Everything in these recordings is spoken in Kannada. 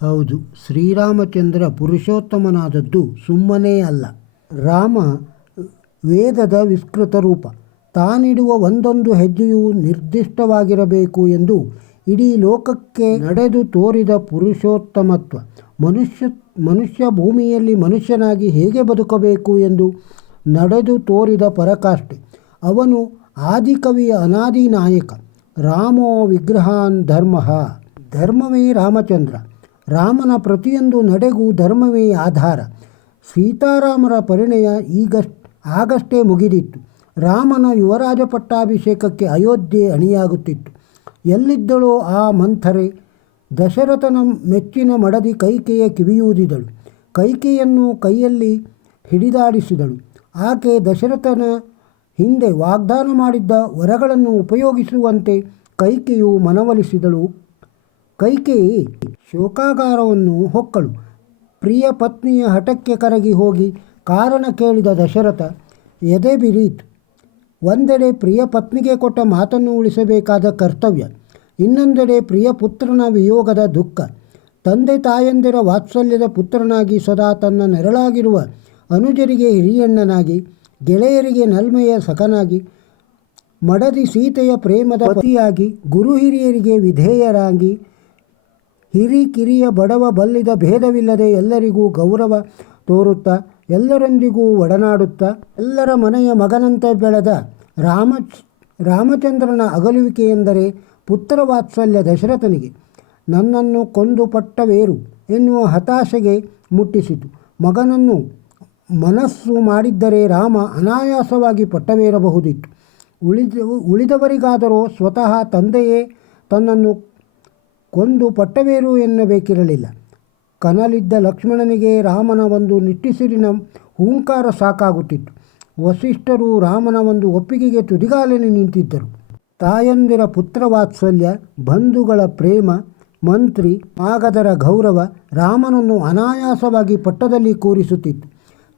ಹೌದು, ಶ್ರೀರಾಮಚಂದ್ರ ಪುರುಷೋತ್ತಮನಾದದ್ದು ಸುಮ್ಮನೇ ಅಲ್ಲ. ರಾಮ ವೇದದ ವಿಸ್ತೃತ ರೂಪ. ತಾನಿಡುವ ಒಂದೊಂದು ಹೆಜ್ಜೆಯೂ ನಿರ್ದಿಷ್ಟವಾಗಿರಬೇಕು ಎಂದು ಇಡೀ ಲೋಕಕ್ಕೆ ನಡೆದು ತೋರಿದ ಪುರುಷೋತ್ತಮತ್ವ. ಮನುಷ್ಯ ಭೂಮಿಯಲ್ಲಿ ಮನುಷ್ಯನಾಗಿ ಹೇಗೆ ಬದುಕಬೇಕು ಎಂದು ನಡೆದು ತೋರಿದ ಪರಾಕಾಷ್ಠೆ. ಅವನು ಆದಿಕವಿಯ ಅನಾದಿ ನಾಯಕ. ರಾಮೋ ವಿಗ್ರಹಾನ್ ಧರ್ಮ. ಧರ್ಮವೇ ರಾಮಚಂದ್ರ. ರಾಮನ ಪ್ರತಿಯೊಂದು ನಡೆಗೂ ಧರ್ಮವೇ ಆಧಾರ. ಸೀತಾರಾಮರ ಪರಿಣಯ ಆಗಷ್ಟೇ ಮುಗಿದಿತ್ತು. ರಾಮನ ಯುವರಾಜ ಪಟ್ಟಾಭಿಷೇಕಕ್ಕೆ ಅಯೋಧ್ಯೆ ಅಣಿಯಾಗುತ್ತಿತ್ತು. ಎಲ್ಲಿದ್ದಳೋ ಆ ಮಂಥರೆ ದಶರಥನ ಮೆಚ್ಚಿನ ಮಡದಿ ಕೈಕೆಯ ಕಿವಿಯೂದಿದಳು. ಕೈಕೆಯನ್ನು ಕೈಯಲ್ಲಿ ಹಿಡಿದಾಡಿಸಿದಳು. ಆಕೆ ದಶರಥನ ಹಿಂದೆ ವಾಗ್ದಾನ ಮಾಡಿದ್ದ ವರಗಳನ್ನು ಉಪಯೋಗಿಸುವಂತೆ ಕೈಕೆಯು ಮನವೊಲಿಸಿದಳು. ಕೈಕೇಯಿ ಶೋಕಾಗಾರವನ್ನು ಹೊಕ್ಕಳು. ಪ್ರಿಯ ಪತ್ನಿಯ ಹಠಕ್ಕೆ ಕರಗಿ ಹೋಗಿ ಕಾರಣ ಕೇಳಿದ ದಶರಥ ಎದೆ ಬಿರಿಯಿತು. ಒಂದೆಡೆ ಪ್ರಿಯ ಪತ್ನಿಗೆ ಕೊಟ್ಟ ಮಾತನ್ನು ಉಳಿಸಬೇಕಾದ ಕರ್ತವ್ಯ, ಇನ್ನೊಂದೆಡೆ ಪ್ರಿಯ ಪುತ್ರನ ವಿಯೋಗದ ದುಃಖ. ತಂದೆ ತಾಯಂದಿರ ವಾತ್ಸಲ್ಯದ ಪುತ್ರನಾಗಿ ಸದಾ ತನ್ನ ನೆರಳಾಗಿರುವ ಅನುಜರಿಗೆ ಹಿರಿಯಣ್ಣನಾಗಿ, ಗೆಳೆಯರಿಗೆ ನಲ್ಮೆಯ ಸಖನಾಗಿ, ಮಡದಿ ಸೀತೆಯ ಪ್ರೇಮದ ಪತಿಯಾಗಿ, ಗುರು ಹಿರಿಯರಿಗೆ ವಿಧೇಯರಾಗಿ, ಹಿರಿಕಿರಿಯ ಬಡವ ಬಲ್ಲಿದ ಭೇದವಿಲ್ಲದೆ ಎಲ್ಲರಿಗೂ ಗೌರವ ತೋರುತ್ತಾ, ಎಲ್ಲರೊಂದಿಗೂ ಒಡನಾಡುತ್ತಾ, ಎಲ್ಲರ ಮನೆಯ ಮಗನಂತೆ ಬೆಳೆದ ರಾಮಚಂದ್ರನ ಅಗಲುವಿಕೆ ಎಂದರೆ ಪುತ್ರ ವಾತ್ಸಲ್ಯ ದಶರಥನಿಗೆ ನನ್ನನ್ನು ಕೊಂದು ಪಟ್ಟವೇರು ಎನ್ನುವ ಹತಾಶೆಗೆ ಮುಟ್ಟಿಸಿತು. ಮಗನನ್ನು ಮನಸ್ಸು ಮಾಡಿದ್ದರೆ ರಾಮ ಅನಾಯಾಸವಾಗಿ ಪಟ್ಟವೇರಬಹುದಿತ್ತು. ಉಳಿದವರಿಗಾದರೂ ಸ್ವತಃ ತಂದೆಯೇ ತನ್ನನ್ನು ಕೊಂದು ಪಟ್ಟವೇರು ಎನ್ನಬೇಕಿರಲಿಲ್ಲ. ಕನಲಿದ್ದ ಲಕ್ಷ್ಮಣನಿಗೆ ರಾಮನ ಒಂದು ನಿಟ್ಟುಸಿರಿನ ಹೂಂಕಾರ ಸಾಕಾಗುತ್ತಿತ್ತು. ವಸಿಷ್ಠರು ರಾಮನ ಒಂದು ಒಪ್ಪಿಗೆಗೆ ತುದಿಗಾಲಲ್ಲಿ ನಿಂತಿದ್ದರು. ತಾಯಂದಿರ ಪುತ್ರವಾತ್ಸಲ್ಯ, ಬಂಧುಗಳ ಪ್ರೇಮ, ಮಂತ್ರಿ ಮಾಗಧರ ಗೌರವ ರಾಮನನ್ನು ಅನಾಯಾಸವಾಗಿ ಪಟ್ಟದಲ್ಲಿ ಕೂರಿಸುತ್ತಿತ್ತು.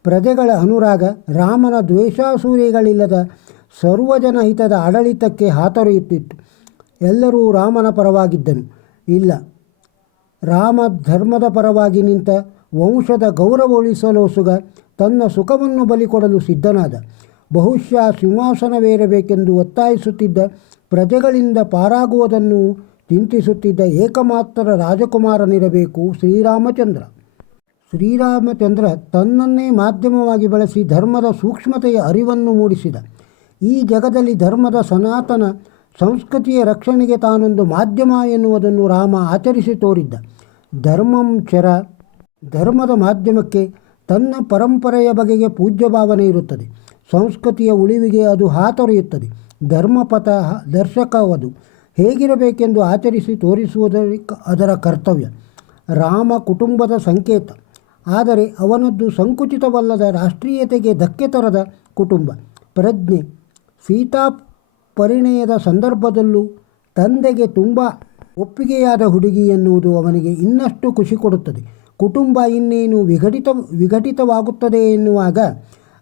ಪ್ರಜೆಗಳ ಅನುರಾಗ ರಾಮನ ದ್ವೇಷಾಸೂಯೆಗಳಿಲ್ಲದ ಸರ್ವಜನ ಹಿತದ ಆಡಳಿತಕ್ಕೆ ಹಾತೊರೆಯುತ್ತಿತ್ತು. ಎಲ್ಲರೂ ರಾಮನ ಪರವಾಗಿದ್ದನು. ಇಲ್ಲ, ರಾಮ ಧರ್ಮದ ಪರವಾಗಿ ನಿಂತ ವಂಶದ ಗೌರವ ಉಳಿಸಲೋಸುಗ ತನ್ನ ಸುಖವನ್ನು ಬಲಿಕೊಡಲು ಸಿದ್ಧನಾದ. ಬಹುಶಃ ಸಿಂಹಾಸನವೇರಬೇಕೆಂದು ಒತ್ತಾಯಿಸುತ್ತಿದ್ದ ಪ್ರಜೆಗಳಿಂದ ಪಾರಾಗುವುದನ್ನು ಚಿಂತಿಸುತ್ತಿದ್ದ ಏಕಮಾತ್ರ ರಾಜಕುಮಾರನಿರಬೇಕು ಶ್ರೀರಾಮಚಂದ್ರ. ಶ್ರೀರಾಮಚಂದ್ರ ತನ್ನನ್ನೇ ಮಾಧ್ಯಮವಾಗಿ ಬಳಸಿ ಧರ್ಮದ ಸೂಕ್ಷ್ಮತೆಯ ಅರಿವನ್ನು ಮೂಡಿಸಿದ. ಈ ಜಗದಲ್ಲಿ ಧರ್ಮದ ಸನಾತನ ಸಂಸ್ಕೃತಿಯ ರಕ್ಷಣೆಗೆ ತಾನೊಂದು ಮಾಧ್ಯಮ ಎನ್ನುವುದನ್ನು ರಾಮ ಆಚರಿಸಿ ತೋರಿದ್ದ. ಧರ್ಮದ ಮಾಧ್ಯಮಕ್ಕೆ ತನ್ನ ಪರಂಪರೆಯ ಬಗೆಗೆ ಪೂಜ್ಯ ಭಾವನೆ ಇರುತ್ತದೆ. ಸಂಸ್ಕೃತಿಯ ಉಳಿವಿಗೆ ಅದು ಹಾತೊರೆಯುತ್ತದೆ. ಧರ್ಮಪಥ ದರ್ಶಕವದು ಹೇಗಿರಬೇಕೆಂದು ಆಚರಿಸಿ ಅದರ ಕರ್ತವ್ಯ. ರಾಮ ಕುಟುಂಬದ ಸಂಕೇತ. ಆದರೆ ಅವನದ್ದು ಸಂಕುಚಿತವಲ್ಲದ ರಾಷ್ಟ್ರೀಯತೆಗೆ ಧಕ್ಕೆ ತರದ ಕುಟುಂಬ. ಪ್ರಜ್ಞೆ. ಸೀತಾ ಪರಿಣಯದ ಸಂದರ್ಭದಲ್ಲೂ ತಂದೆಗೆ ತುಂಬ ಒಪ್ಪಿಗೆಯಾದ ಹುಡುಗಿ ಎನ್ನುವುದು ಅವನಿಗೆ ಇನ್ನಷ್ಟು ಖುಷಿ ಕೊಡುತ್ತದೆ. ಕುಟುಂಬ ಇನ್ನೇನು ವಿಘಟಿತವಾಗುತ್ತದೆ ಎನ್ನುವಾಗ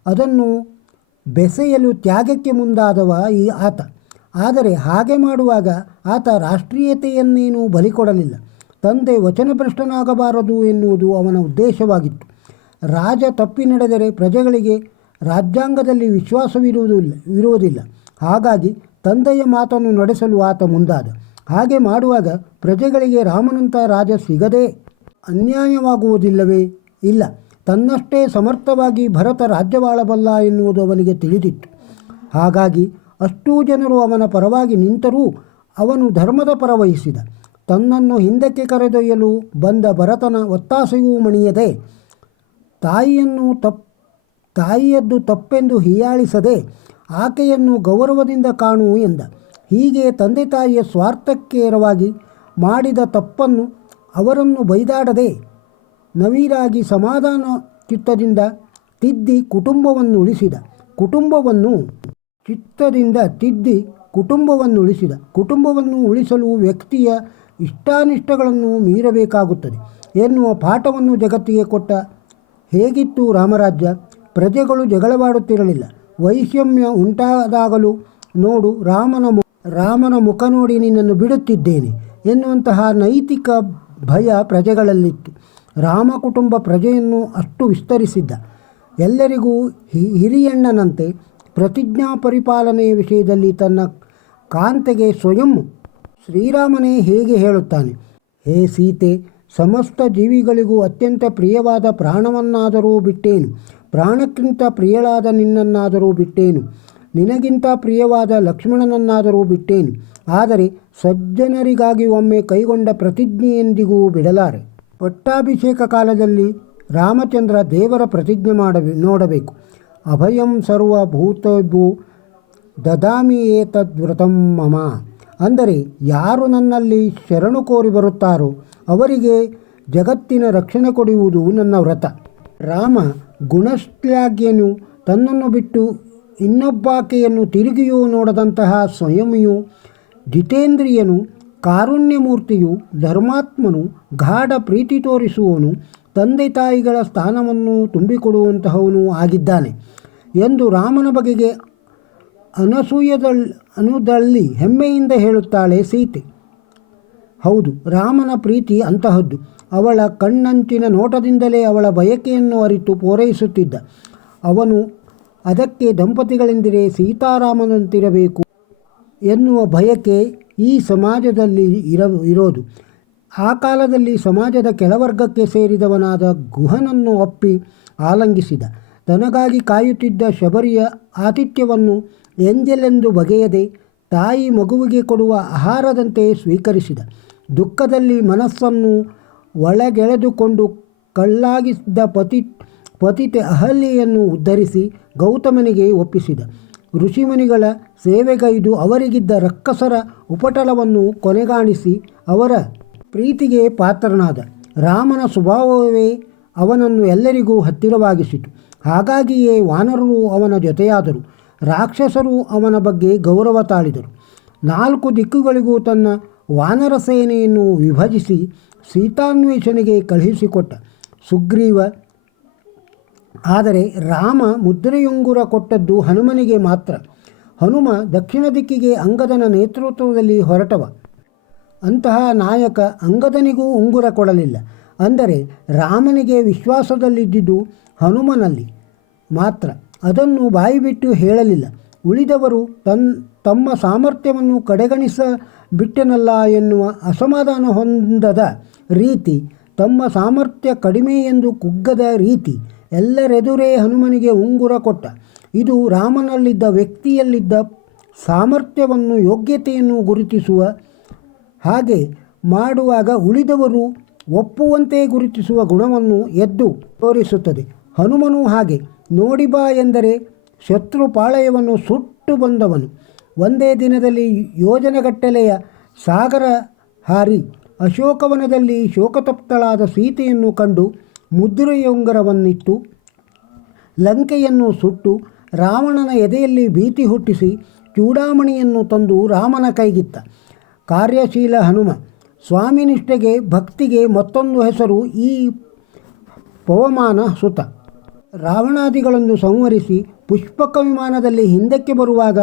ಅದನ್ನು ಬೆಸೆಯಲು ತ್ಯಾಗಕ್ಕೆ ಮುಂದಾದವ ಆತ. ಆದರೆ ಹಾಗೆ ಮಾಡುವಾಗ ಆತ ರಾಷ್ಟ್ರೀಯತೆಯನ್ನೇನೂ ಬಲಿಕೊಡಲಿಲ್ಲ. ತಂದೆ ವಚನಭ್ರಷ್ಟನಾಗಬಾರದು ಎನ್ನುವುದು ಅವನ ಉದ್ದೇಶವಾಗಿತ್ತು. ರಾಜ ತಪ್ಪಿ ನಡೆದರೆ ಪ್ರಜೆಗಳಿಗೆ ರಾಜ್ಯಾಂಗದಲ್ಲಿ ವಿಶ್ವಾಸವಿರುವುದಿಲ್ಲ. ಹಾಗಾಗಿ ತಂದೆಯ ಮಾತನ್ನು ನಡೆಸಲು ಆತ ಮುಂದಾದ. ಹಾಗೆ ಮಾಡುವಾಗ ಪ್ರಜೆಗಳಿಗೆ ರಾಮನಂಥ ರಾಜ ಸಿಗದೆ ಅನ್ಯಾಯವಾಗುವುದಿಲ್ಲವೇ? ಇಲ್ಲ, ತನ್ನಷ್ಟೇ ಸಮರ್ಥವಾಗಿ ಭರತ ರಾಜ್ಯವಾಳಬಲ್ಲ ಎನ್ನುವುದು ಅವನಿಗೆ ತಿಳಿದಿತ್ತು. ಹಾಗಾಗಿ ಅಷ್ಟೂ ಜನರು ಅವನ ಪರವಾಗಿ ನಿಂತರೂ ಅವನು ಧರ್ಮದ ಪರವಹಿಸಿದ. ತನ್ನನ್ನು ಹಿಂದಕ್ಕೆ ಕರೆದೊಯ್ಯಲು ಬಂದ ಭರತನ ಒತ್ತಾಸೆಯೂ ಮಣಿಯದೆ, ತಾಯಿಯದ್ದು ತಪ್ಪೆಂದು ಹೀಯಾಳಿಸದೆ ಆಕೆಯನ್ನು ಗೌರವದಿಂದ ಕಾಣು ಎಂದ. ಹೀಗೆ ತಂದೆ ತಾಯಿಯ ಸ್ವಾರ್ಥಕ್ಕೆ ಎರವಾಗಿ ಮಾಡಿದ ತಪ್ಪನ್ನು ಅವರನ್ನು ಬೈದಾಡದೆ ನವಿರಾಗಿ ಸಮಾಧಾನ ಚಿತ್ತದಿಂದ ತಿದ್ದಿ ಕುಟುಂಬವನ್ನು ಉಳಿಸಿದ. ಕುಟುಂಬವನ್ನು ಉಳಿಸಲು ವ್ಯಕ್ತಿಯ ಇಷ್ಟಾನಿಷ್ಟಗಳನ್ನು ಮೀರಬೇಕಾಗುತ್ತದೆ ಎನ್ನುವ ಪಾಠವನ್ನು ಜಗತ್ತಿಗೆ ಕೊಟ್ಟ. ಹೇಗಿತ್ತು ರಾಮರಾಜ್ಯ? ಪ್ರಜೆಗಳು ಜಗಳವಾಡುತ್ತಿರಲಿಲ್ಲ. ವೈಷಮ್ಯ ಉಂಟಾದಾಗಲೂ ನೋಡು, ರಾಮನ ಮುಖ ನೋಡಿ ನಿನ್ನನ್ನು ಬಿಡುತ್ತಿದ್ದೇನೆ ಎನ್ನುವಂತಹ ನೈತಿಕ ಭಯ ಪ್ರಜೆಗಳಲ್ಲಿತ್ತು. ರಾಮ ಕುಟುಂಬ ಪ್ರಜೆಯನ್ನು ಅಷ್ಟು ವಿಸ್ತರಿಸಿದ್ದ. ಎಲ್ಲರಿಗೂ ಹಿರಿಯಣ್ಣನಂತೆ ಪ್ರತಿಜ್ಞಾ ಪರಿಪಾಲನೆಯ ವಿಷಯದಲ್ಲಿ ತನ್ನ ಕಾಂತೆಗೆ ಸ್ವಯಂ ಶ್ರೀರಾಮನೇ ಹೇಗೆ ಹೇಳುತ್ತಾನೆ, ಹೇ ಸೀತೆ, ಸಮಸ್ತ ಜೀವಿಗಳಿಗೂ ಅತ್ಯಂತ ಪ್ರಿಯವಾದ ಪ್ರಾಣವನ್ನಾದರೂ ಬಿಟ್ಟೇನು, ಪ್ರಾಣಕ್ಕಿಂತ ಪ್ರಿಯಳಾದ ನಿನ್ನನ್ನಾದರೂ ಬಿಟ್ಟೇನು, ನಿನಗಿಂತ ಪ್ರಿಯವಾದ ಲಕ್ಷ್ಮಣನನ್ನಾದರೂ ಬಿಟ್ಟೇನು, ಆದರೆ ಸಜ್ಜನರಿಗಾಗಿ ಒಮ್ಮೆ ಕೈಗೊಂಡ ಪ್ರತಿಜ್ಞೆಯೆಂದಿಗೂ ಬಿಡಲಾರೆ. ಪಟ್ಟಾಭಿಷೇಕ ಕಾಲದಲ್ಲಿ ರಾಮಚಂದ್ರ ದೇವರ ಪ್ರತಿಜ್ಞೆ ನೋಡಬೇಕು. ಅಭಯಂ ಸರ್ವಭೂತಭೂ ದದಾಮಿ ಏತದ್ವ್ರತಂ ಮಮ. ಅಂದರೆ ಯಾರು ನನ್ನಲ್ಲಿ ಶರಣು ಕೋರಿ ಬರುತ್ತಾರೋ ಅವರಿಗೆ ಜಗತ್ತಿನ ರಕ್ಷಣೆ ಕೊಡುವುದು ನನ್ನ ವ್ರತ. ರಾಮ ಗುಣಶ್ಲಾಘ್ಯನು, ತನ್ನನ್ನು ಬಿಟ್ಟು ಇನ್ನೊಬ್ಬಾಕೆಯನ್ನು ತಿರುಗಿಯೂ ನೋಡದಂತಹ ಸ್ವಯಂಯು, ಜಿತೇಂದ್ರಿಯನು, ಕಾರುಣ್ಯಮೂರ್ತಿಯು, ಧರ್ಮಾತ್ಮನು, ಗಾಢ ಪ್ರೀತಿ ತೋರಿಸುವವನು, ತಂದೆ ತಾಯಿಗಳ ಸ್ಥಾನವನ್ನು ತುಂಬಿಕೊಡುವಂತಹವನು ಆಗಿದ್ದಾನೆ ಎಂದು ರಾಮನ ಬಗೆಗೆ ಅನುದಳ್ಳಿ ಹೆಮ್ಮೆಯಿಂದ ಹೇಳುತ್ತಾಳೆ ಸೀತೆ. ಹೌದು, ರಾಮನ ಪ್ರೀತಿ ಅಂತಹದ್ದು. ಅವಳ ಕಣ್ಣಂಚಿನ ನೋಟದಿಂದಲೇ ಅವಳ ಬಯಕೆಯನ್ನು ಅರಿತು ಪೂರೈಸುತ್ತಿದ್ದ ಅವನು ಅದಕ್ಕೆ ದಂಪತಿಗಳೆಂದರೆ ಸೀತಾರಾಮನಂತಿರಬೇಕು ಎನ್ನುವ ಬಯಕೆ ಈ ಸಮಾಜದಲ್ಲಿ ಇರೋದು. ಆ ಕಾಲದಲ್ಲಿ ಸಮಾಜದ ಕೆಳವರ್ಗಕ್ಕೆ ಸೇರಿದವನಾದ ಗುಹನನ್ನು ಅಪ್ಪಿ ಆಲಂಗಿಸಿದ. ತನಗಾಗಿ ಕಾಯುತ್ತಿದ್ದ ಶಬರಿಯ ಆತಿಥ್ಯವನ್ನು ಎಂಜಲೆಂದು ಬಗೆಯದೆ ತಾಯಿ ಮಗುವಿಗೆ ಕೊಡುವ ಆಹಾರದಂತೆ ಸ್ವೀಕರಿಸಿದ. ದುಃಖದಲ್ಲಿ ಮನಸ್ಸನ್ನು ಒಳಗೆಳೆದುಕೊಂಡು ಕಳ್ಳಾಗಿಸಿದ ಪತಿತೆ ಅಹಲ್ಯೆಯನ್ನು ಉದ್ಧರಿಸಿ ಗೌತಮನಿಗೆ ಒಪ್ಪಿಸಿದ. ಋಷಿಮುನಿಗಳ ಸೇವೆಗೈದು ಅವರಿಗಿದ್ದ ರಕ್ಕಸರ ಉಪಟಳವನ್ನು ಕೊನೆಗಾಣಿಸಿ ಅವರ ಪ್ರೀತಿಗೆ ಪಾತ್ರನಾದ. ರಾಮನ ಸ್ವಭಾವವೇ ಅವನನ್ನು ಎಲ್ಲರಿಗೂ ಹತ್ತಿರವಾಗಿಸಿತು. ಹಾಗಾಗಿಯೇ ವಾನರರು ಅವನ ಜೊತೆಯಾದರು. ರಾಕ್ಷಸರು ಅವನ ಬಗ್ಗೆ ಗೌರವ ತಾಳಿದರು. 4 ದಿಕ್ಕುಗಳಿಗೂ ತನ್ನ ವಾನರ ಸೇನೆಯನ್ನು ವಿಭಜಿಸಿ ಸೀತಾನ್ವೇಷಣೆಗೆ ಕಳುಹಿಸಿಕೊಟ್ಟ ಸುಗ್ರೀವ. ಆದರೆ ರಾಮ ಮುದ್ರೆಯುಂಗುರ ಕೊಟ್ಟದ್ದು ಹನುಮನಿಗೆ ಮಾತ್ರ. ಹನುಮ ದಕ್ಷಿಣ ದಿಕ್ಕಿಗೆ ಅಂಗದನ ನೇತೃತ್ವದಲ್ಲಿ ಹೊರಟವ. ಅಂತಹ ನಾಯಕ ಅಂಗದನಿಗೂ ಉಂಗುರ ಕೊಡಲಿಲ್ಲ. ಅಂದರೆ ರಾಮನಿಗೆ ವಿಶ್ವಾಸದಲ್ಲಿದ್ದುದು ಹನುಮನಲ್ಲಿ ಮಾತ್ರ. ಅದನ್ನು ಬಾಯಿಬಿಟ್ಟು ಹೇಳಲಿಲ್ಲ. ಉಳಿದವರು ತಮ್ಮ ಸಾಮರ್ಥ್ಯವನ್ನು ಕಡೆಗಣಿಸಬಿಟ್ಟನಲ್ಲ ಎನ್ನುವ ಅಸಮಾಧಾನ ಹೊಂದದ ರೀತಿ, ತಮ್ಮ ಸಾಮರ್ಥ್ಯ ಕಡಿಮೆ ಎಂದು ಕುಗ್ಗದ ರೀತಿ, ಎಲ್ಲರೆದುರೇ ಹನುಮನಿಗೆ ಉಂಗುರ ಕೊಟ್ಟ. ಇದು ರಾಮನಲ್ಲಿದ್ದ ವ್ಯಕ್ತಿಯಲ್ಲಿದ್ದ ಸಾಮರ್ಥ್ಯವನ್ನು, ಯೋಗ್ಯತೆಯನ್ನು ಗುರುತಿಸುವ ಹಾಗೆ ಮಾಡುವಾಗ ಉಳಿದವರು ಒಪ್ಪುವಂತೆ ಗುರುತಿಸುವ ಗುಣವನ್ನು ಎದ್ದು ತೋರಿಸುತ್ತದೆ. ಹನುಮನು ಹಾಗೆ. ನೋಡಿ ಬಾ ಎಂದರೆ ಶತ್ರು ಪಾಳಯವನ್ನು ಸುಟ್ಟು ಬಂದವನು. ಒಂದೇ ದಿನದಲ್ಲಿ ಯೋಜನೆಗಟ್ಟಲೆಯ ಸಾಗರ ಹಾರಿ ಅಶೋಕವನದಲ್ಲಿ ಶೋಕತಪ್ತಳಾದ ಸೀತೆಯನ್ನು ಕಂಡು ಮುದ್ರೆಯುಂಗರವನ್ನಿಟ್ಟು ಲಂಕೆಯನ್ನು ಸುಟ್ಟು ರಾವಣನ ಎದೆಯಲ್ಲಿ ಭೀತಿ ಹುಟ್ಟಿಸಿ ಚೂಡಾಮಣಿಯನ್ನು ತಂದು ರಾಮನ ಕೈಗಿತ್ತ ಕಾರ್ಯಶೀಲ ಹನುಮ. ಸ್ವಾಮಿನಿಷ್ಠೆಗೆ, ಭಕ್ತಿಗೆ ಮತ್ತೊಂದು ಹೆಸರು ಈ ಪವಮಾನ ಸುತ. ರಾವಣಾದಿಗಳನ್ನು ಸಂಹರಿಸಿ ಪುಷ್ಪಕ ವಿಮಾನದಲ್ಲಿ ಹಿಂದಕ್ಕೆ ಬರುವಾಗ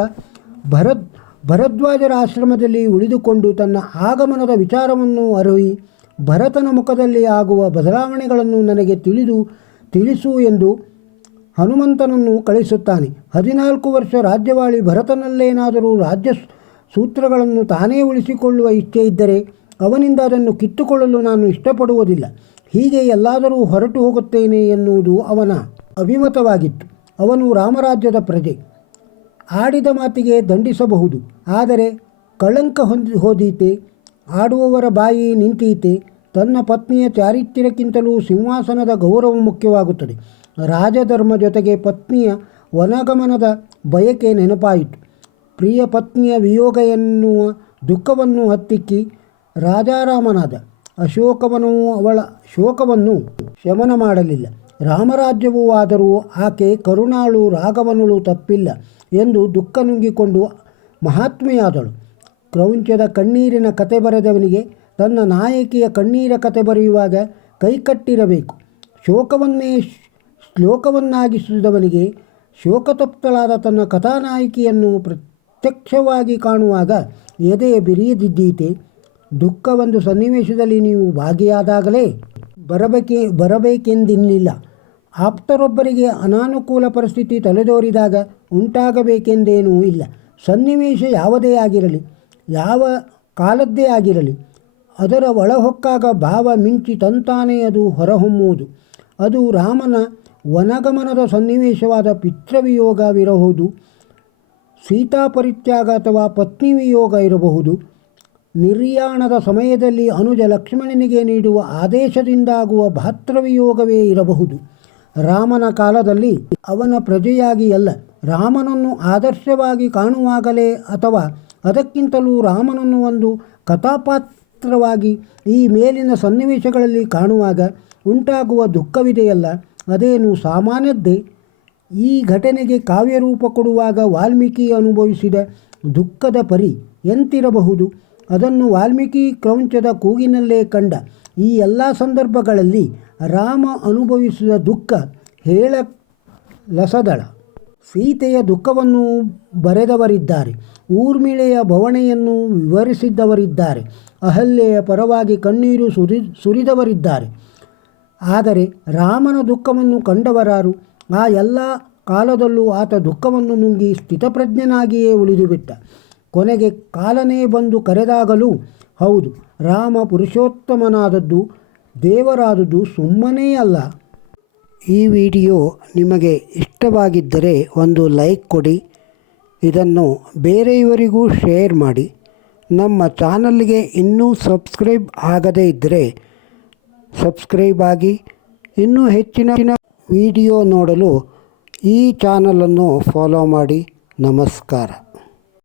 ಭರದ್ವಾಜರ ಆಶ್ರಮದಲ್ಲಿ ಉಳಿದುಕೊಂಡು ತನ್ನ ಆಗಮನದ ವಿಚಾರವನ್ನು ಅರಿವಿ ಭರತನ ಮುಖದಲ್ಲಿ ಆಗುವ ಬದಲಾವಣೆಗಳನ್ನು ನನಗೆ ತಿಳಿಸು ಎಂದು ಹನುಮಂತನನ್ನು ಕಳಿಸುತ್ತಾನೆ. 14 ವರ್ಷ ರಾಜ್ಯವಾಳಿ ಭರತನಲ್ಲೇನಾದರೂ ರಾಜ್ಯ ಸೂತ್ರಗಳನ್ನು ತಾನೇ ಉಳಿಸಿಕೊಳ್ಳುವ ಇಚ್ಛೆ ಇದ್ದರೆ ಅವನಿಂದ ಅದನ್ನು ಕಿತ್ತುಕೊಳ್ಳಲು ನಾನು ಇಷ್ಟಪಡುವುದಿಲ್ಲ. ಹೀಗೆ ಎಲ್ಲಾದರೂ ಹೊರಟು ಹೋಗುತ್ತೇನೆ ಎನ್ನುವುದು ಅವನ ಅಭಿಮತವಾಗಿತ್ತು. ಅವನು ರಾಮರಾಜ್ಯದ ಪ್ರಜೆ. ಆಡಿದ ಮಾತಿಗೆ ದಂಡಿಸಬಹುದು, ಆದರೆ ಕಳಂಕ ಹೋದೀತೆ, ಆಡುವವರ ಬಾಯಿ ನಿಂತೀತೆ. ತನ್ನ ಪತ್ನಿಯ ಚಾರಿತ್ರ್ಯಕ್ಕಿಂತಲೂ ಸಿಂಹಾಸನದ ಗೌರವ ಮುಖ್ಯವಾಗುತ್ತದೆ. ರಾಜಧರ್ಮ ಜೊತೆಗೆ ಪತ್ನಿಯ ವನಗಮನದ ಬಯಕೆ ನೆನಪಾಯಿತು. ಪ್ರಿಯ ಪತ್ನಿಯ ವಿಯೋಗ ಎನ್ನುವ ದುಃಖವನ್ನು ಹತ್ತಿಕ್ಕಿ ರಾಜಾರಾಮನಾದ. ಅಶೋಕವನವು ಅವಳ ಶೋಕವನ್ನು ಶಮನ ಮಾಡಲಿಲ್ಲ. ರಾಮರಾಜ್ಯವೂ ಆದರೂ ಆಕೆ ಕರುಣಾಳು, ರಾಘವನಳು ತಪ್ಪಿಲ್ಲ ಎಂದು ದುಃಖ ನುಂಗಿಕೊಂಡು ಮಹಾತ್ಮೆಯಾದಳು. ಕ್ರೌಂಚದ ಕಣ್ಣೀರಿನ ಕತೆ ಬರೆದವನಿಗೆ ತನ್ನ ನಾಯಕಿಯ ಕಣ್ಣೀರ ಕತೆ ಬರೆಯುವಾಗ ಕೈಕಟ್ಟಿರಬೇಕು. ಶೋಕವನ್ನೇ ಶ್ಲೋಕವನ್ನಾಗಿಸಿದವನಿಗೆ ಶೋಕತಪ್ತಳಾದ ತನ್ನ ಕಥಾನಾಯಕಿಯನ್ನು ಪ್ರತ್ಯಕ್ಷವಾಗಿ ಕಾಣುವಾಗ ಎದೆಯ ಬಿರಿಯದಿದ್ದೀತೆ. ದುಃಖ ಸನ್ನಿವೇಶದಲ್ಲಿ ನೀವು ಭಾಗಿಯಾದಾಗಲೇ ಬರಬೇಕೆಂದಿಲ್ಲ. ಆಪ್ತರೊಬ್ಬರಿಗೆ ಅನಾನುಕೂಲ ಪರಿಸ್ಥಿತಿ ತಲೆದೋರಿದಾಗ ಉಂಟಾಗಬೇಕೆಂದೇನೂ ಇಲ್ಲ. ಸನ್ನಿವೇಶ ಯಾವುದೇ ಆಗಿರಲಿ, ಯಾವ ಕಾಲದ್ದೇ ಆಗಿರಲಿ, ಅದರ ಒಳಹೊಕ್ಕಾಗ ಭಾವ ಮಿಂಚಿ ತಂತಾನೇ ಅದು ಹೊರಹೊಮ್ಮುವುದು. ಅದು ರಾಮನ ವನಗಮನದ ಸನ್ನಿವೇಶವಾದ ಪಿತೃವಿಯೋಗವಿರಬಹುದು, ಸೀತಾಪರಿತ್ಯಾಗ ಅಥವಾ ಪತ್ನಿ ವಿಯೋಗ ಇರಬಹುದು, ನಿರ್ಯಾಣದ ಸಮಯದಲ್ಲಿ ಅನುಜ ಲಕ್ಷ್ಮಣನಿಗೆ ನೀಡುವ ಆದೇಶದಿಂದಾಗುವ ಭಾತೃವಿಯೋಗವೇ ಇರಬಹುದು. ರಾಮನ ಕಾಲದಲ್ಲಿ ಅವನ ಪ್ರಜೆಯಾಗಿ ಅಲ್ಲ, ರಾಮನನ್ನು ಆದರ್ಶವಾಗಿ ಕಾಣುವಾಗಲೇ ಅಥವಾ ಅದಕ್ಕಿಂತಲೂ ರಾಮನನ್ನು ಒಂದು ಕಥಾಪಾತ್ರವಾಗಿ ಈ ಮೇಲಿನ ಸನ್ನಿವೇಶಗಳಲ್ಲಿ ಕಾಣುವಾಗ ಉಂಟಾಗುವ ದುಃಖವಿದೆಯಲ್ಲ, ಅದೇನು ಸಾಮಾನ್ಯದ್ದೇ? ಈ ಘಟನೆಗೆ ಕಾವ್ಯರೂಪ ಕೊಡುವಾಗ ವಾಲ್ಮೀಕಿ ಅನುಭವಿಸಿದ ದುಃಖದ ಪರಿ ಎಂತಿರಬಹುದು? ಅದನ್ನು ವಾಲ್ಮೀಕಿ ಕ್ರೌಂಚದ ಕೂಗಿನಲ್ಲೇ ಕಂಡ. ಈ ಎಲ್ಲ ಸಂದರ್ಭಗಳಲ್ಲಿ ರಾಮ ಅನುಭವಿಸಿದ ದುಃಖ ಹೇಳಲಸದಳ. ಸೀತೆಯ ದುಃಖವನ್ನು ಬರೆದವರಿದ್ದಾರೆ, ಊರ್ಮಿಳೆಯ ಭವಣೆಯನ್ನು ವಿವರಿಸಿದ್ದವರಿದ್ದಾರೆ, ಅಹಲ್ಯೆಯ ಪರವಾಗಿ ಕಣ್ಣೀರು ಸುರಿದವರಿದ್ದಾರೆ. ಆದರೆ ರಾಮನ ದುಃಖವನ್ನು ಕಂಡವರಾರು? ಆ ಎಲ್ಲ ಕಾಲದಲ್ಲೂ ಆತ ದುಃಖವನ್ನು ನುಂಗಿ ಸ್ಥಿತಪ್ರಜ್ಞನಾಗಿಯೇ ಉಳಿದುಬಿಟ್ಟ. ಕೊನೆಗೆ ಕಾಲನೇ ಬಂದು ಕರೆದಾಗಲೂ, ಹೌದು, ರಾಮ ಪುರುಷೋತ್ತಮನಾದದ್ದು, ದೇವರಾದದ್ದು ಸುಮ್ಮನೇ ಅಲ್ಲ. ಈ ವಿಡಿಯೋ ನಿಮಗೆ ಇಷ್ಟವಾಗಿದ್ದರೆ ಒಂದು ಲೈಕ್ ಕೊಡಿ, ಇದನ್ನು ಬೇರೆಯವರಿಗೂ ಶೇರ್ ಮಾಡಿ. ನಮ್ಮ ಚಾನಲ್ಗೆ ಇನ್ನೂ ಸಬ್ಸ್ಕ್ರೈಬ್ ಆಗದೇ ಇದ್ದರೆ ಸಬ್ಸ್ಕ್ರೈಬ್ ಆಗಿ. ಇನ್ನೂ ಹೆಚ್ಚಿನ ವಿಡಿಯೋ ನೋಡಲು ಈ ಚಾನಲನ್ನು ಫಾಲೋ ಮಾಡಿ. ನಮಸ್ಕಾರ.